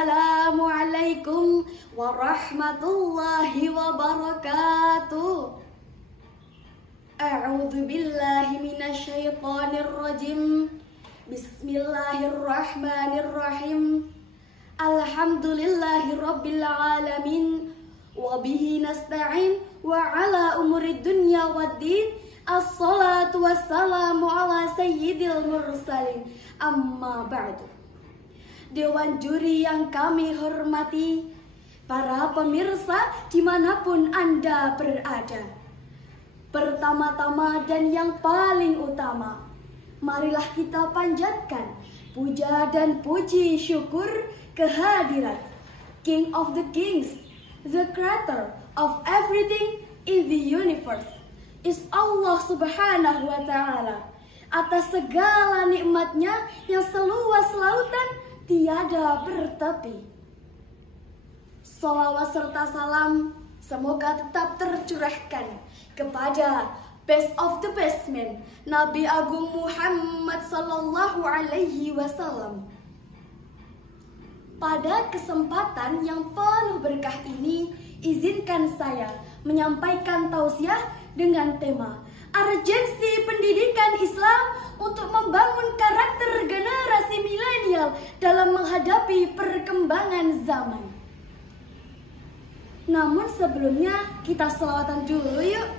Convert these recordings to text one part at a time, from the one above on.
Assalamualaikum warahmatullahi wabarakatuh. A'udzu billahi minasyaitonir rajim. Bismillahirrahmanirrahim. Alhamdulillahi rabbil alamin. Wa bihi nasta'in wa ala umurid dunya waddin. Assalatu wassalamu ala sayyidil mursalin. Amma ba'du. Dewan juri yang kami hormati, para pemirsa dimanapun Anda berada. Pertama-tama dan yang paling utama, marilah kita panjatkan puja dan puji syukur kehadirat King of the Kings, the creator of everything in the universe, is Allah Subhanahu wa Ta'ala, atas segala nikmatnya yang seluas lautan tiada bertepi. Salawat serta salam semoga tetap tercurahkan kepada best of the best man, Nabi Agung Muhammad Sallallahu Alaihi Wasallam. Pada kesempatan yang penuh berkah ini, izinkan saya menyampaikan tausiah dengan tema Urgensi Pendidikan Islam untuk membangun karakter generasi milenial dalam menghadapi perkembangan zaman. Namun sebelumnya kita selawatan dulu yuk.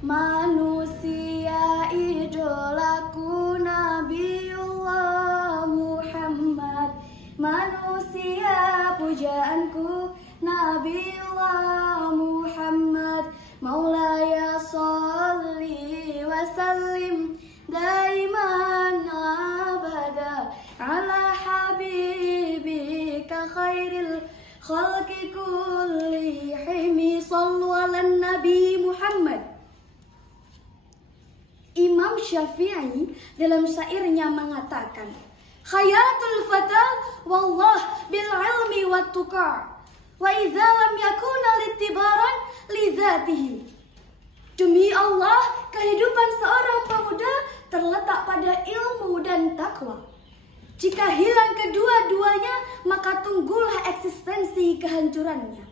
Manusia idolaku Nabiullah Muhammad, manusia pujaanku Nabiullah Muhammad. Maulaya sholli wa sallim daiman abada ala habibika khairil khalqi kullihim. Sallu ala Nabi Muhammad. Imam Syafi'i dalam syairnya mengatakan, Khayatul fata wallah bil ilmi wat tuqa wa idza lam yakuna litibaran lidzatihi. Demi Allah, kehidupan seorang pemuda terletak pada ilmu dan takwa. Jika hilang kedua-duanya, maka tunggulah eksistensi kehancurannya.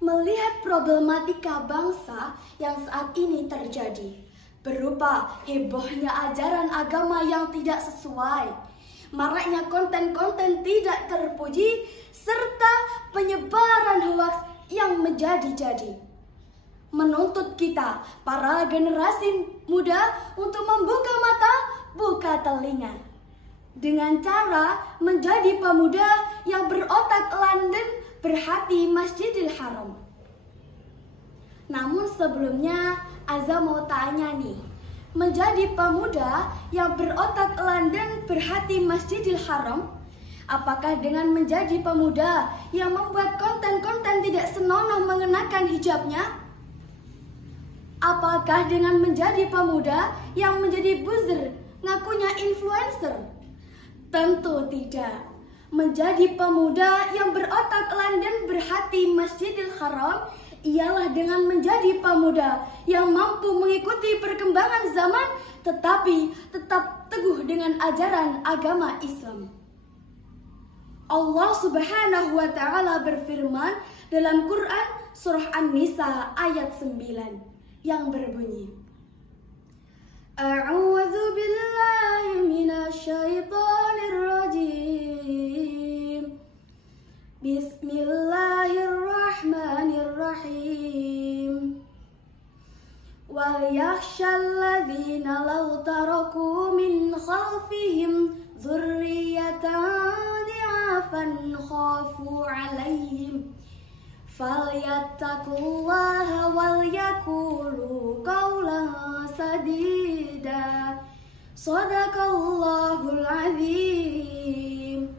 Melihat problematika bangsa yang saat ini terjadi, berupa hebohnya ajaran agama yang tidak sesuai, maraknya konten-konten tidak terpuji, serta penyebaran hoaks yang menjadi-jadi, menuntut kita, para generasi muda, untuk membuka mata, buka telinga, dengan cara menjadi pemuda yang berotak landen, berhati Masjidil Haram. Namun sebelumnya, Aza mau tanya nih, menjadi pemuda yang berotak landen, berhati Masjidil Haram, apakah dengan menjadi pemuda yang membuat konten-konten tidak senonoh mengenakan hijabnya? Apakah dengan menjadi pemuda yang menjadi buzzer, ngakunya influencer? Tentu tidak. Menjadi pemuda yang berotak landen, berhati Masjidil Haram ialah dengan menjadi pemuda yang mampu mengikuti perkembangan zaman tetapi tetap teguh dengan ajaran agama Islam. Allah Subhanahu wa Ta'ala berfirman dalam Quran surah An-Nisa ayat 9 yang berbunyi, A'udzu billahi minasyaitonir rajim. Bismillahirrahmanirrahim. Wal yakhshal ladzina law taraku min khalfihim dzurriyyatan dha'afan khafu 'alaihim falyattaqullaha wal yaqulu qawlan sadida. Shadaqallahul azim.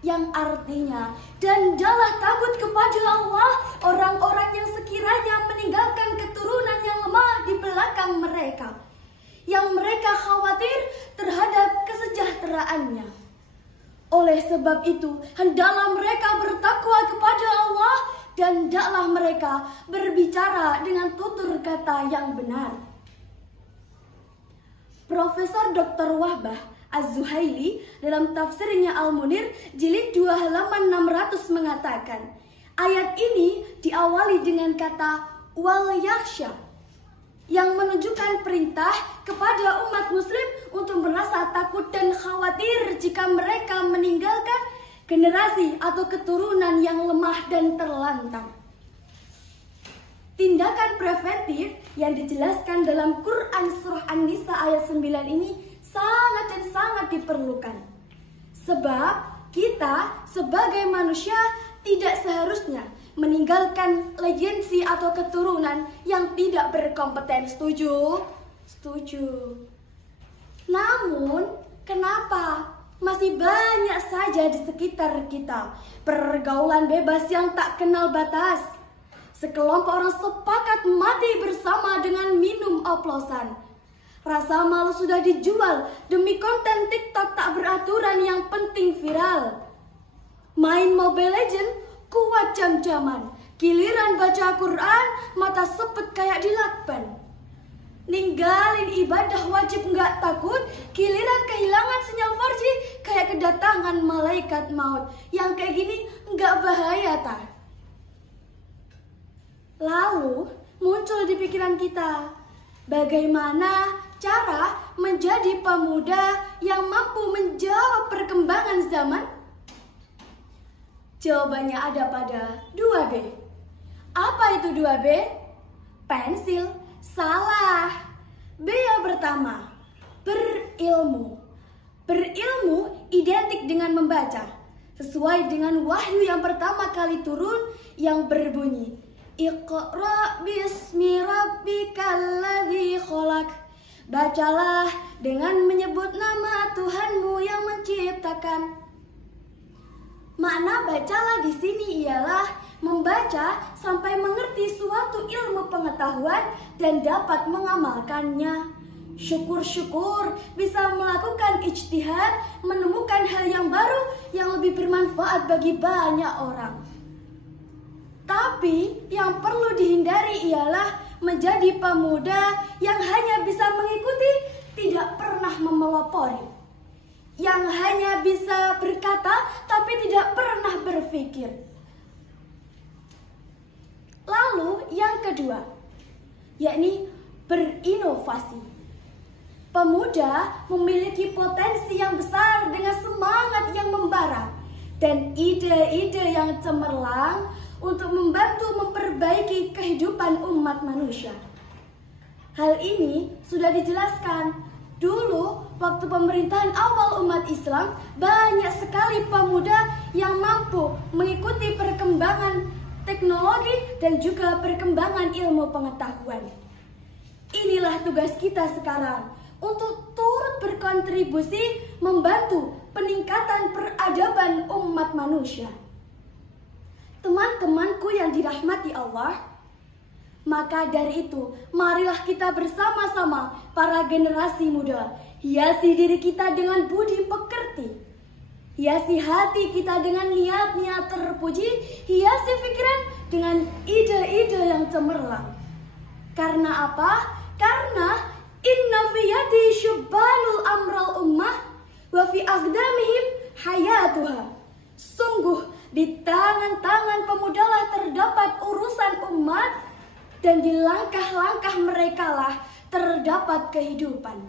Yang artinya, dan janganlah takut kepada Allah orang-orang yang sekiranya meninggalkan keturunan yang lemah di belakang mereka, yang mereka khawatir terhadap kesejahteraannya. Oleh sebab itu, hendaklah mereka bertakwa kepada Allah dan hendaklah mereka berbicara dengan tutur kata yang benar. Profesor Dr. Wahbah Az-Zuhaili dalam tafsirnya Al-Munir jilid 2 halaman 600 mengatakan, ayat ini diawali dengan kata wal yakhsha yang menunjukkan perintah kepada umat muslim untuk merasa takut dan khawatir jika mereka meninggalkan generasi atau keturunan yang lemah dan terlantar. Tindakan preventif yang dijelaskan dalam Quran Surah An-Nisa ayat 9 ini sangat dan sangat diperlukan. Sebab kita sebagai manusia tidak seharusnya meninggalkan legacy atau keturunan yang tidak berkompeten. Setuju? Setuju. Namun, kenapa masih banyak saja di sekitar kita pergaulan bebas yang tak kenal batas? Sekelompok orang sepakat mati bersama dengan minum oplosan. Rasa malu sudah dijual demi konten TikTok tak beraturan yang penting viral. Main Mobile Legends kuat jam-jaman, giliran baca Quran mata sepet kayak dilakban. Ninggalin ibadah wajib nggak takut, giliran kehilangan sinyal 4G kayak kedatangan malaikat maut. Yang kayak gini nggak bahaya tak? Lalu muncul di pikiran kita, bagaimana cara menjadi pemuda yang mampu menjawab perkembangan zaman? Jawabannya ada pada 2B. Apa itu 2B? Pensil. Salah. B yang pertama, berilmu. Berilmu identik dengan membaca, sesuai dengan wahyu yang pertama kali turun yang berbunyi, Iqra bismi rabbikal ladzi khalaq. Bacalah dengan menyebut nama Tuhanmu yang menciptakan. Makna bacalah di sini ialah membaca sampai mengerti suatu ilmu pengetahuan dan dapat mengamalkannya. Syukur-syukur bisa melakukan ijtihad, menemukan hal yang baru yang lebih bermanfaat bagi banyak orang. Tapi yang perlu dihindari ialah menjadi pemuda yang hanya bisa mengikuti, tidak pernah memelopori. Yang hanya bisa berkata tapi tidak pernah berpikir. Lalu yang kedua, yakni berinovasi. Pemuda memiliki potensi yang besar dengan semangat yang membara dan ide-ide yang cemerlang untuk membantu memperbaiki kehidupan umat manusia. Hal ini sudah dijelaskan dulu waktu pemerintahan awal umat Islam, banyak sekali pemuda yang mampu mengikuti perkembangan teknologi dan juga perkembangan ilmu pengetahuan. Inilah tugas kita sekarang untuk turut berkontribusi membantu peningkatan peradaban umat manusia. Teman-temanku yang dirahmati Allah, maka dari itu marilah kita bersama-sama para generasi muda hiasi diri kita dengan budi pekerti, hiasi hati kita dengan niat-niat terpuji, hiasi pikiran dengan ide-ide yang cemerlang. Karena apa? Karena inna fi yadi syubbanul amral ummah wa fi aqdamihim hayatuha. Sungguh di tangan-tangan pemudalah terdapat urusan umat, dan di langkah-langkah merekalah terdapat kehidupan.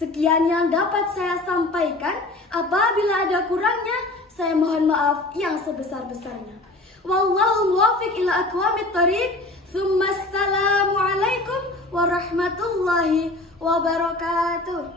Sekian yang dapat saya sampaikan. Apabila ada kurangnya, saya mohon maaf yang sebesar-besarnya. Wallahu muwaffiq ila aqwamit thariq. Tsumma assalamu alaikum warahmatullahi wabarakatuh.